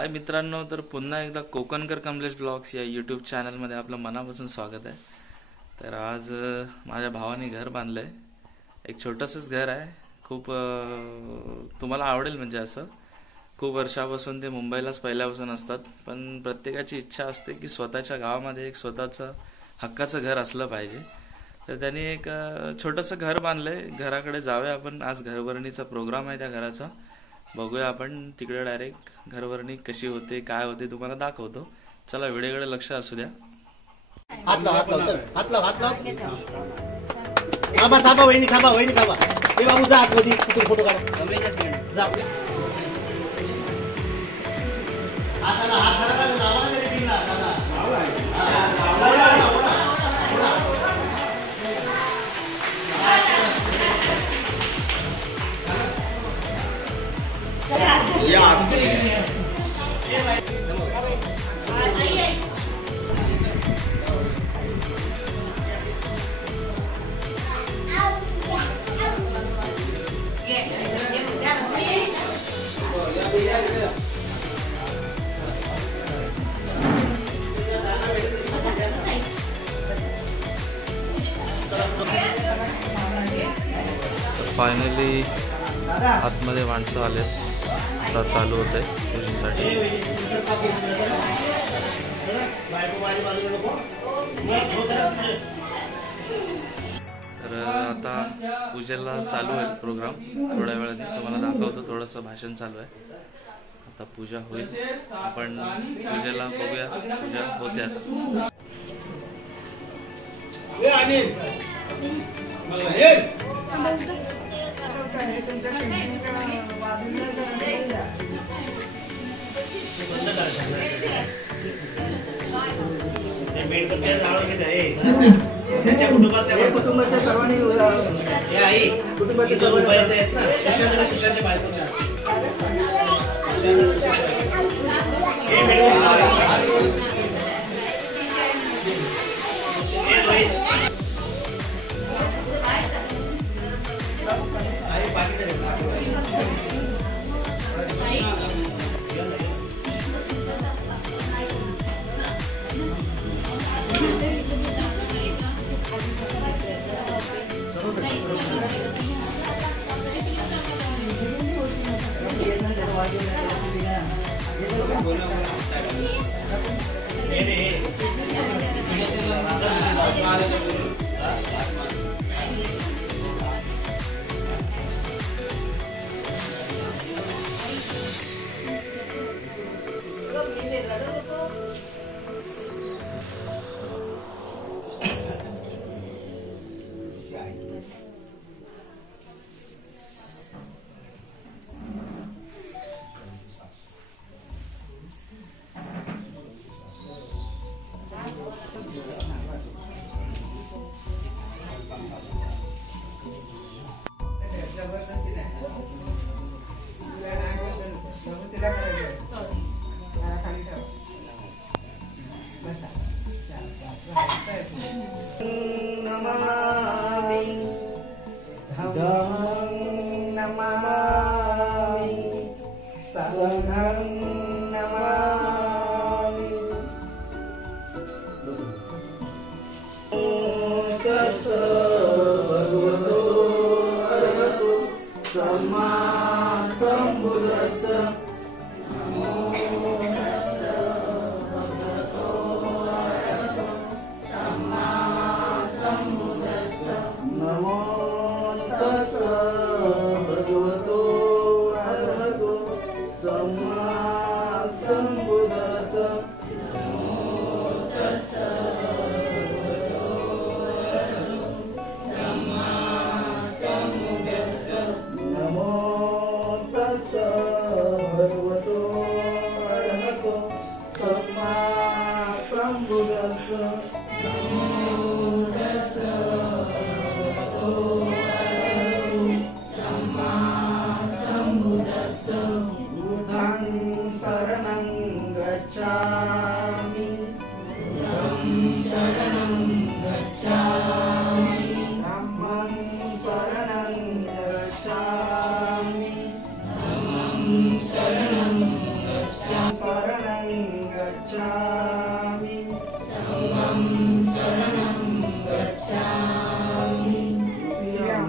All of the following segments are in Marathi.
हाय मित्रांनो, तर पुन्हा एकदा कोकणकर कमलेश ब्लॉग्स या यूट्यूब चॅनलमध्ये आपलं मनापासून स्वागत आहे। तर आज माझ्या भावाने घर बांधलं आहे। एक छोटंसंच घर आहे, खूप तुम्हाला आवडेल। म्हणजे असं खूप वर्षापासून ते मुंबईलाच पहिल्यापासून असतात, पण प्रत्येकाची इच्छा असते की स्वतःच्या गावामध्ये एक स्वतःचं हक्काचं घर असलं पाहिजे। तर त्यांनी एक छोटंसं घर बांधलंय। घराकडे जाऊया आपण। आज घरभरणीचा प्रोग्राम आहे, त्या घराचा बघूया आपण। तिकडे डायरेक्ट घरभरणी कशी होते काय होते तुम्हाला दाखवतो। चला व्हिडिओकडे लक्ष असू द्या। हात लाव चल, हात लाव थांबा वहिनी थांबा ए बाबू जा आतमध्ये, तिथून फोटो काढ जा। हात लावा ना तरी बिनला दादा। फायनली आतमध्ये माणसं आले, आता चालू होते पूजेसाठी। तर आता पूजेला चालू आहे प्रोग्राम। थोड्या वेळाने तुम्हाला दाखवतो, थोडंसं भाषण चालू आहे। आता पूजा होईल, आपण पूजेला बघूया। पूजा होते आता। कुटुंबाच्या सर्वांनी कुटुंबाच्या आहेत ना, सुशांतच्या बायकोच्या शरणं गच्छामि संघं शरणं गच्छामि द्वितीयं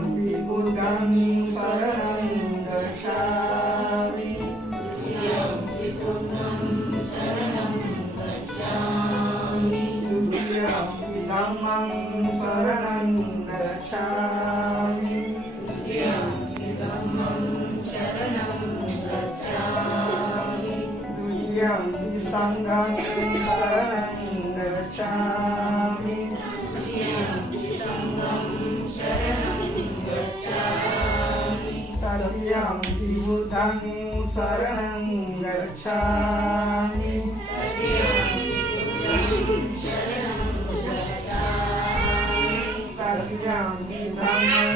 बुद्धं शरणं गच्छामि संघं शरणं गच्छामि तृतीयं धम्मं शरणं गच्छामि धम्मं शरणं गच्छामि द्वितीयं संघं शरणं गच्छामि संघं शरणं गच्छामि तृतीयं बुद्धं शरणं गच्छामि तृतीयं धम्मं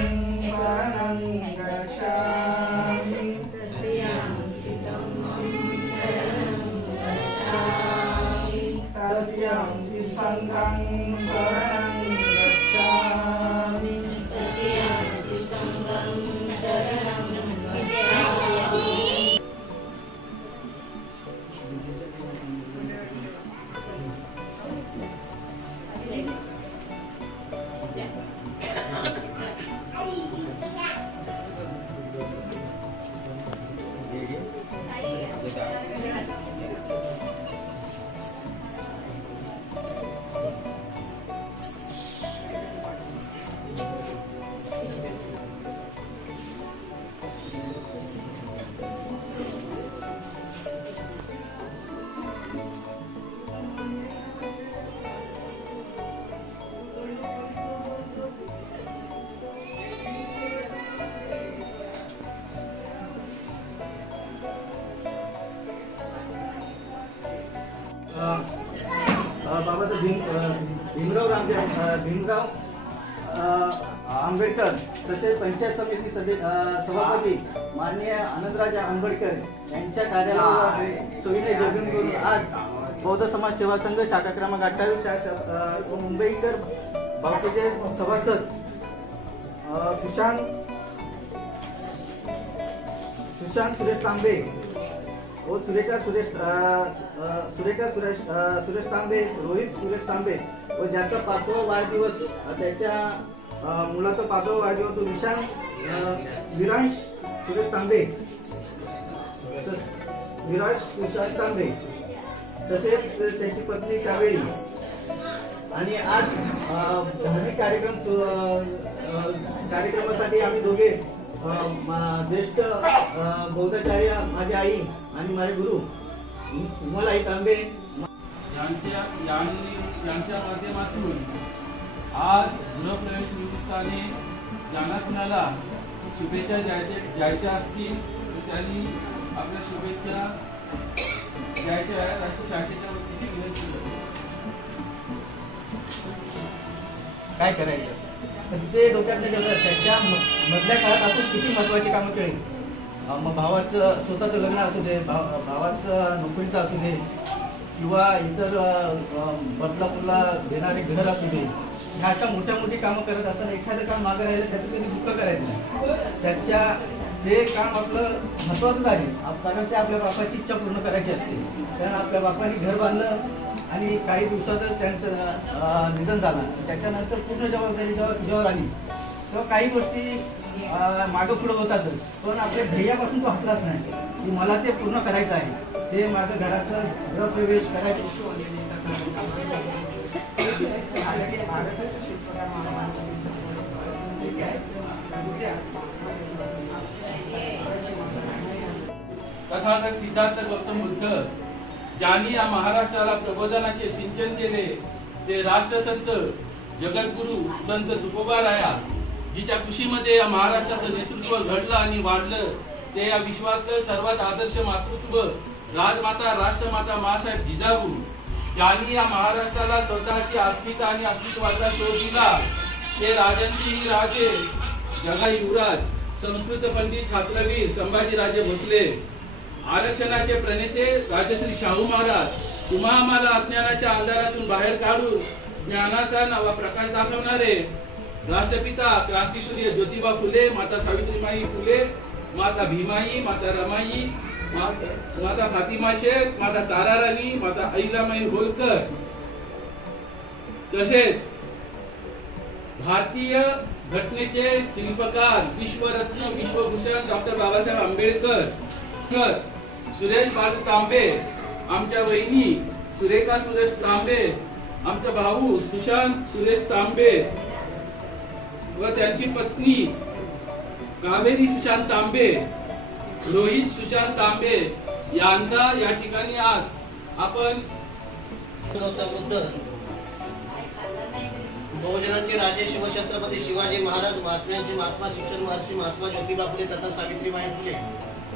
शरणं गच्छामि तृतीयं संघं शरणं गच्छामि बाबाचं भीमराव आंबेडकर तसेच पंचायत समिती सभापती माननीय आनंदराज आंबेडकर यांच्या कार्यालयावर सोयीने जगून करून आज बौद्ध समाज सेवा संघ शाखा क्रमांक 28 मुंबईकर बावकीचे सभासद सुशांत सुरेश तांबे व सुरेखा सुरेश तांबे, रोहित सुरेश तांबे व ज्याचा 5वा वाढदिवस, त्याच्या मुलाचा 5वा वाढदिवस तो विरांश सुरेश तांबे, तसेच त्याची पत्नी कावेरी. आणि आज धार्मिक कार्यक्रमासाठी आम्ही दोघे ज्येष्ठ बौद्धाचार्य माझी आई आणि माझे गुरु उमालाई तांबे यांच्या माध्यमातून आज गृहप्रवेश निमित्ताने ज्यांना कुणाला शुभेच्छा द्यायच्या असतील तर त्यांनी आपल्या शुभेच्छा द्यायच्या आहेत अशी शाखेच्या वतीने विनंती करतो. काय करायचं ते डोक्यात त्याच्या मधल्या काळात आपण किती महत्वाची कामं केली. मग भावाचं स्वतःचं लग्न असू दे, भावाचं नोकरीचं असू दे, किंवा इतर बदलापूरला देणारे घर असू दे, ह्या अशा मोठ्या मोठी कामं करत असताना एखादं काम मागं राहिलं त्याचं कधी दुःख करायचं नाही. त्याच्या ते काम आपलं महत्वाचं आहे, कारण ते आपल्या बापाची इच्छा पूर्ण करायची असते. कारण आपल्या बापाने घर बांधलं आणि काही दिवसातच त्यांचं निधन झालं. त्याच्यानंतर पूर्ण जबाबदारी जेव्हा तुझ्यावर आली तेव्हा काही गोष्टी मागं पुढं होतातच, पण आपल्या ध्येयापासून तो हटलाच नाही की मला ते पूर्ण करायचं आहे. ते माझं घराचं गृहप्रवेश करायचं. तथागत सिद्धार्थ गौतम बुद्ध ज्यांनी या महाराष्ट्राला प्रबोधनाचे सिंचन केले ते राष्ट्रसंत जगद्गुरु संत तुकोबा राया, जिच्या कुशीमध्ये या महाराष्ट्राचं नेतृत्व घडलं आणि वाढलं, ते या विश्वातलं सर्वात आदर्श मातृत्व राजमाता राष्ट्रमाता मासाहेब जिजाऊ, ज्यांनी या महाराष्ट्राला स्वतःची अस्मिता आणि अस्तित्वाचा शोध दिला, ते राजांचेही राजे जगा युवराज संस्कृत पंडित छात्रवीर संभाजीराजे भोसले, आरक्षणाचे प्रणेते राजश्री शाहू महाराज, तुम्हा आम्हाला अज्ञानाच्या अंधारातून बाहेर काढून ज्ञानाचा नवा प्रकाश दाखवणारे राष्ट्रपिता क्रांतीसूर्य ज्योतिबा फुले, माता सावित्रीबाई फुले, माता भीमाई, माता रमाई माझा फातिमा शेख, माझा तारा राणी, माझा अहिल्याबाई होलकर, तसेच भारतीय घटनेचे शिल्पकार विश्वरत्न विश्वभूषण डॉक्टर बाबासाहेब आंबेडकर, सुरेश बाळू तांबे, आमच्या वहिनी सुरेखा सुरेश तांबे, आमचा भाऊ सुशांत सुरेश तांबे व त्यांची पत्नी कावेरी सुशांत तांबे, रोहित सुशांत तांबे यांचा या ठिकाणी आज आपण गौतम बुद्ध, बहुजनांचे राजे शिवछत्रपती शिवाजी महाराज, महात्म्यांचे महात्मा शिक्षण महर्षी महात्मा ज्योतिबा फुले तथा सावित्रीबाई फुले,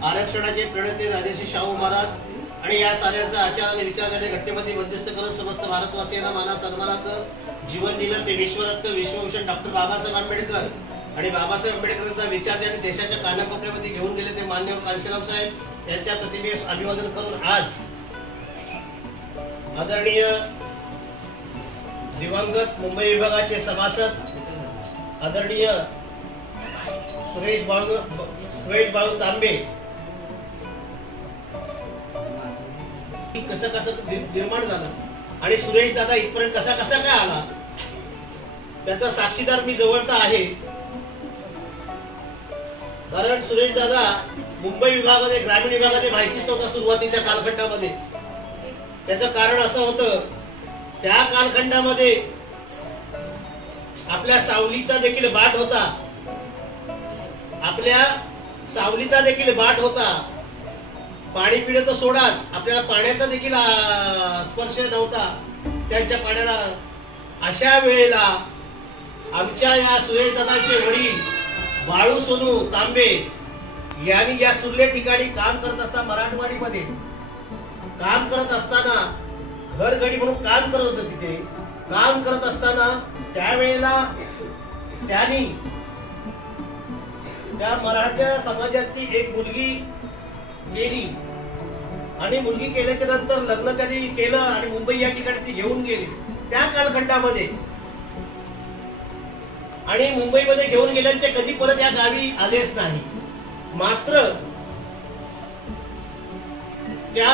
आरक्षणाचे प्रणेते राजर्षी शाहू महाराज आणि या साऱ्यांचा आचार आणि विचार करणे घटनेमध्ये बंदिस्त करून समस्त भारतवासियांना माना सन्मानाचं जीवन दिलं ते विश्वरत्न विश्वभूषण डॉक्टर बाबासाहेब आंबेडकर आणि बाबासाहेब आंबेडकरांचा विचार ज्यांनी देशाच्या कानाकोपऱ्यामध्ये घेऊन गेले ते मान्यवर कांशीराम साहेब यांच्या प्रतिमेस अभिवादन करून आज आदरणीय दिवंगत मुंबई विभागाचे सभासद आदरणीय सुरेश बाळू तांबे कसं कसं निर्माण झालं आणि सुरेश दादा इथपर्यंत कसा कसा काय आला त्याचा साक्षीदार मी जवळचा आहे. कारण सुरेश दादा मुंबई विभागामध्ये ग्रामीण विभागामध्ये माहितीच नव्हता सुरुवातीच्या कालखंडामध्ये. त्याचं कारण असं होतं त्या कालखंडामध्ये आपल्या सावलीचा देखील बाट होता, आपल्या सावलीचा देखील बाट होता. पाणी पिणं तर सोडाच, आपल्याला पाण्याचा देखील स्पर्श नव्हता त्यांच्या पाण्याला. अशा वेळेला आमच्या या सुरेश दादाचे वडील बाळू सोनू तांबे यांनी या सुरले ठिकाणी काम करत असताना मराठवाडीमध्ये काम करत असताना घरगडी म्हणून काम करत होते. तिथे काम करत असताना त्यावेळेला त्यांनी त्या मराठा समाजातली एक मुलगी केली आणि मुलगी केल्याच्या नंतर लग्न त्यांनी केलं आणि मुंबई या ठिकाणी ती घेऊन गेली त्या कालखंडामध्ये. आणि मुंबईमध्ये घेऊन गेल्यानंतर ते कधी परत या गावी आलेच नाही. मात्र त्या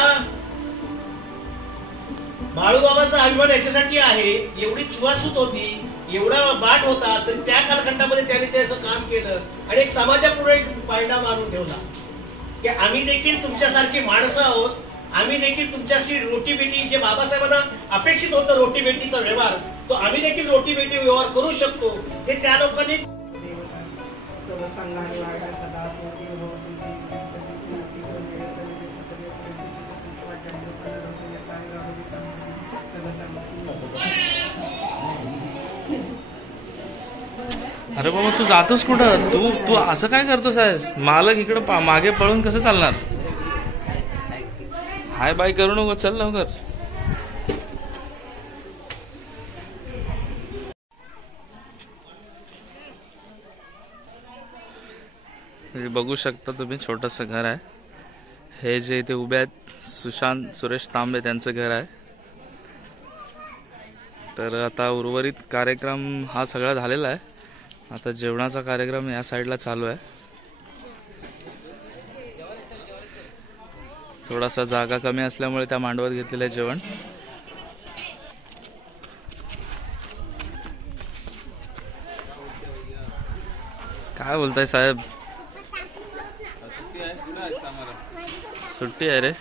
बाळूबाबाचा अभिमान याच्यासाठी आहे, एवढी छुवाछूत होती, एवढा बाट होता, तर त्या कालखंडामध्ये त्यांनी ते असं काम केलं आणि एक समाजापुढे एक फायदा मानून ठेवला की आम्ही देखील तुमच्यासारखी माणसं आहोत, आम्ही देखील तुमच्याशी रोटीबेटी जे बाबासाहेबांना अपेक्षित होतं रोटीबेटीचा व्यवहार, तो आम्ही देखील रोटीबेटी व्यवहार करू शकतो हे त्या लोकांनी अरे बाबा तू जातोस कुठं? तू असं काय करतोस? आहेस मालक इकडे मागे पळून कसं चालणार? हाय बाय करू नको, चल लवकर. बघू शकता तुम्ही छोटस घर आहे. हे जे इथे उभे आहेत सुशांत सुरेश तांबे त्यांचं घर आहे. तर आता उर्वरित कार्यक्रम हा सगळा झालेला आहे. आता जेवणाचा कार्यक्रम या साईडला चालू आहे. थोडासा जागा कमी असल्यामुळे त्या मांडवात घेतलेलं आहे जेवण. काय बोलताय साहेब? सुट्टी आहे रे.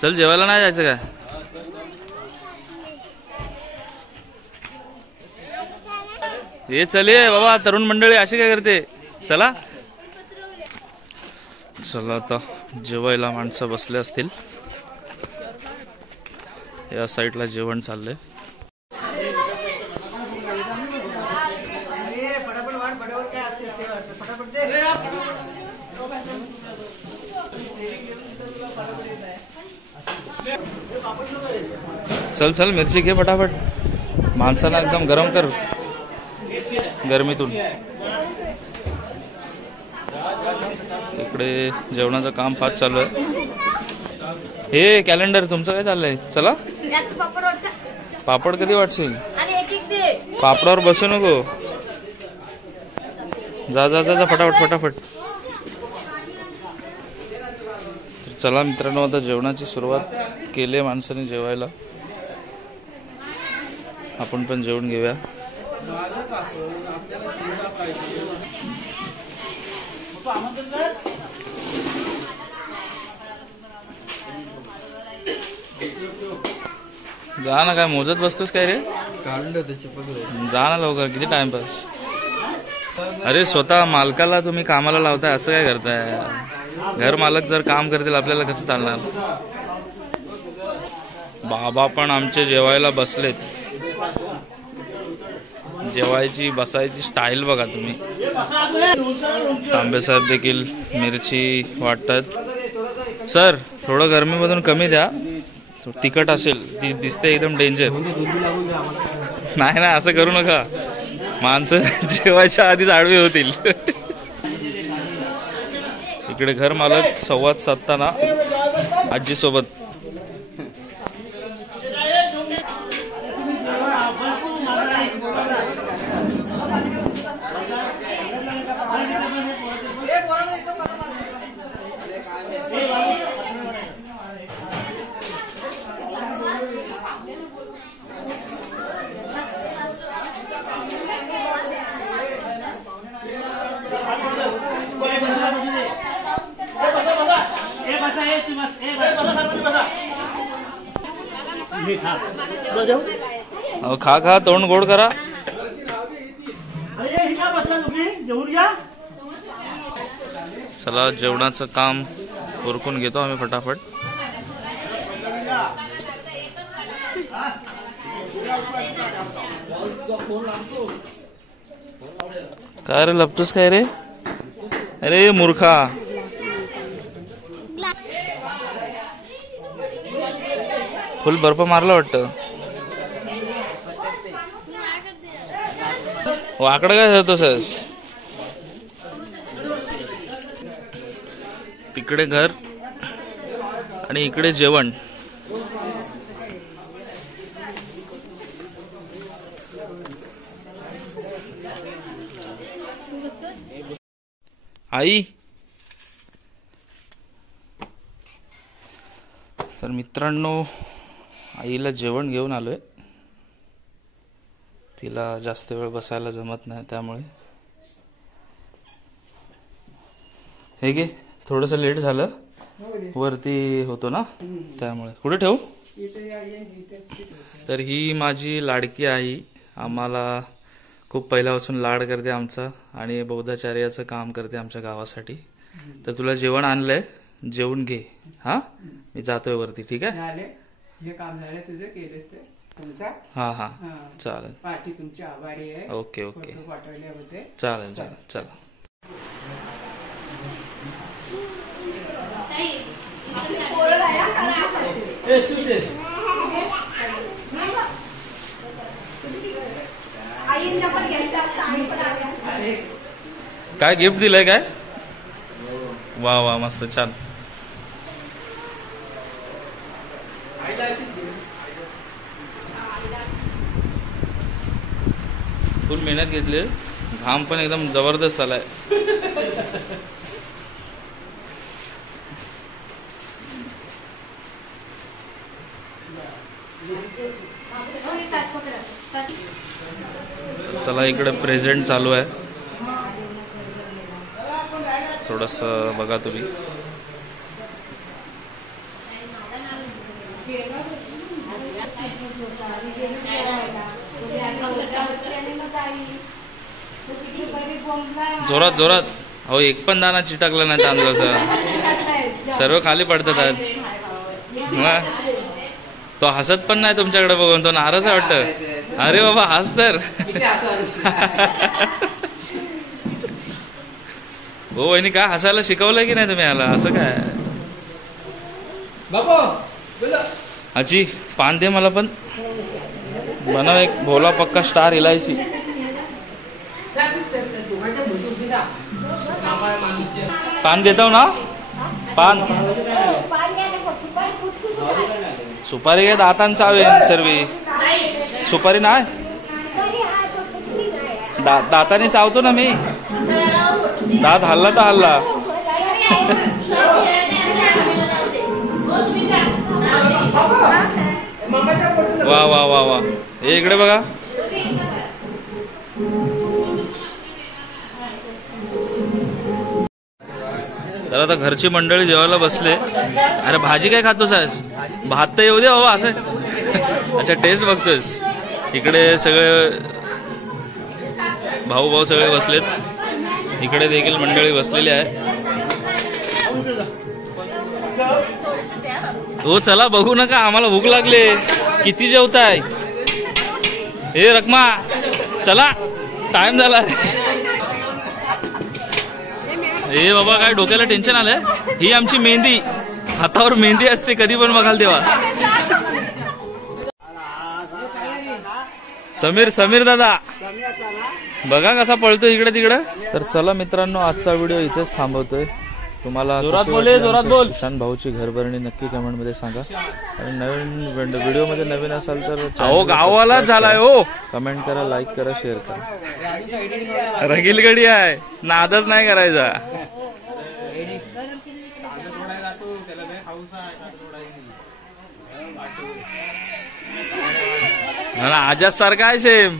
चल जेवायला नाही जायचं का? ये चलिए बाबा, तरुण मंडळी अशी काय करते? चला चला आता जेवायला माणसं बसले असतील. या साईडला जेवण चाललंय. चल चल मिरची घे फटाफट, माणसाला एकदम गरम कर गरमीतून. तिकडे जेवणाचं काम फास्ट चालू आहे. हे कॅलेंडर तुमचं काय चाललंय? चला पापड कधी वाटशील? पापडावर बसू नको, जा जा जा फटाफट फटाफट. चला मित्रांनो, आता जेवणाची सुरुवात केली आहे माणसाने जेवायला. आपण पण जेवण घेऊया. जा ना, काय मोजत बसतोस काय रे? जा ना लवकर, किती टाइमपास. अरे स्वतः मालकाला तुम्ही कामाला लावताय, असं काय करताय? घर मालक जर काम करतील आपल्याला कसं चालणार? बाबा पण आमचे जेवायला बसलेत. जेवायची बसायची स्टाईल बघा तुम्ही. तांबे साहेब देखील मिरची वाटतात. सर थोडं गरमीमधून कमी द्या, तिखट असेल, ती दिसते एकदम डेंजर. नाही ना, असं करू नका, माणसं जेवायच्या आधीच आडवी होतील. इकडे घर मालक संवाद साधताना आजी सोबत. खा खा, तोंड गोड करा. चला जेवणाचं काम उरकून घेतो आम्ही फटाफट. काय रे लपतोस काय रे? अरे मूर्खा, फुल बर्फ मारला वाटतं. वाकडं काय धरतोस? तिकडे घर आणि इकडे जेवण. आई, तर मित्रांनो आईला जेवण घेऊन आलोय. तिला जास्त वेळ बसायला जमत नाही, त्यामुळे हे घे. थोडस लेट झालं, वरती होतो ना, त्यामुळे. कुठे ठेवू? तर ही माझी लाडकी आई आम्हाला खूप पहिल्यापासून लाड करते आमचा, आणि बौद्धाचार्याचं काम करते आमच्या गावासाठी. तर तुला जेवण आणलंय, जेवून घे. हा, मी जातोय वरती. ठीक आहे? हे काम झालं तुझं, केलंस ते तुमचा. हा हा, चालेल. पार्टी तुमची आभारी आहे. ओके ओके, फोटो पाठवले होते. चालेल चालेल. चला. काय गिफ्ट दिलंय काय? वा वा, मस्त, छान. फुल मेहनत घेतली, घाम पण एकदम जबरदस्त आलाय. चला, इकडे प्रेझेंट चालू आहे, थोडस बघा तुम्ही. जोरात जोरात. अहो, एक पण दाना चिटकला नाही तांदळाचा, सर्व खाली पडतात आज. तो हसत पण नाही तुमच्याकडे बघून, तो नाराज आहे वाटतं. अरे बाबा, हस तर. हो वहिनी, काय हसायला शिकवलंय की नाही तुम्ही याला? असं काय? आजी पान दे मला पण. बनव एक भोला पक्का स्टार इलायची. पान देता ना? पान सुपारी घे, दातान चावेन सर्वी. सुपारी नाही, दाताने चावतो ना मी. दात हल्ला तर हल्ला. वा वा वा वा, हे इकडे बघा. तर आता घरची मंडळी जेवायला बसले. अरे भाजी काय खातोस आहेस? भात तर येऊ दे बाबा असं. अच्छा टेस्ट बघतोयस. इकडे सगळे भाऊ भाऊ सगळे बसलेत. इकडे देखील मंडळी बसलेली आहे. हो चला बघू नका, आम्हाला भूक लागले. किती जेवताय? हे रखमा चला, टाइम झालाय. हे बाबा काय डोक्याला टेन्शन आलंय. ही आमची मेहंदी, हातावर मेहंदी असते कधी पण बघाल तेव्हा. समीर दादा बघा कसा पळतो इकडे तिकडे. तर चला मित्रांनो, आजचा व्हिडिओ इथेच थांबवतोय. तुम्हाला जोरात बोल. सुशांत भाऊची घरभरणी नक्की कमेंट मध्ये सांगा. आणि नवीन व्हिडिओ मध्ये नवीन असाल तर गावाला झालाय हो, कमेंट करा, लाईक करा, शेअर करा. रगील गडी आहे, नादच नाही करायचा. आजाद सारखा आहे सेम.